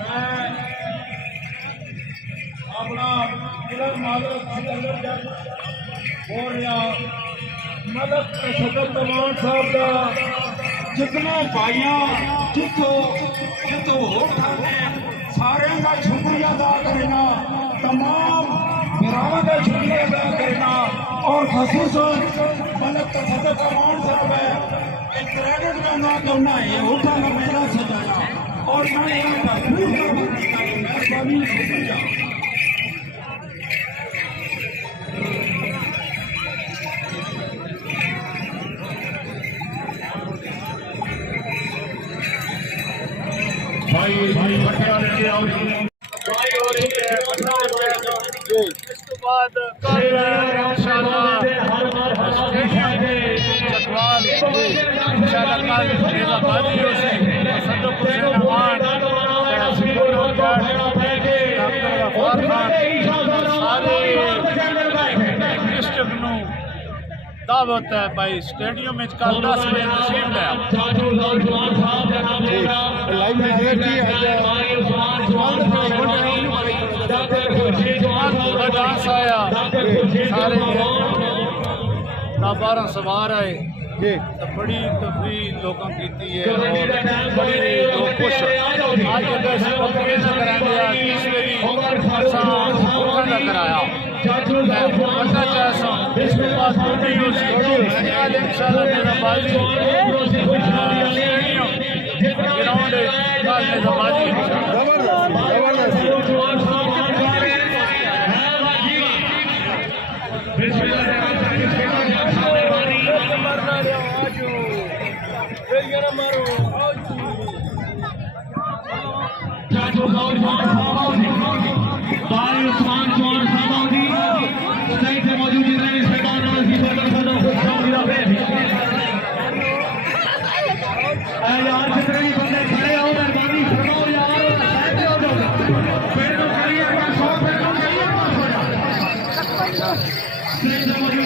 मैं अपना जिला मालक सिकंदर जट बोल रहा मदद सदर तमान साहब का जितने भाइया जितो जितो सारे का शुक्रिया अदा करना, तमाम मेरावा का शुक्रिया अदा करना और खसूसन मदद सदर तमान साहब है क्रेडिट का ना करना है होता का मेला सजाया और मैं यहाँ मेहरबानी शुक्रिया। भाई भाई पटना लेके आओ भाई हो रही है पटना में इसके बाद कल इंशाल्लाह चकवाल इंशाल्लाह कल फैजाबादी हो से सदपुर से नवान सिंगल हो गया डॉक्टर गफार खान सारे डिस्ट्रिक्ट नु दावत है भाई स्टेडियम में कल 10 बजे तशरीफ लाया लाइव में है कि डांस आया सारे 12 सवार आए तो बड़ी तफरी लोगों की है और बड़ी लोग खुश आज बकरे न कराया तीसरी कराया बनना चाहता इसके बाद इंशाल्लाह मेरा बाजी ग्राउंड Thank you.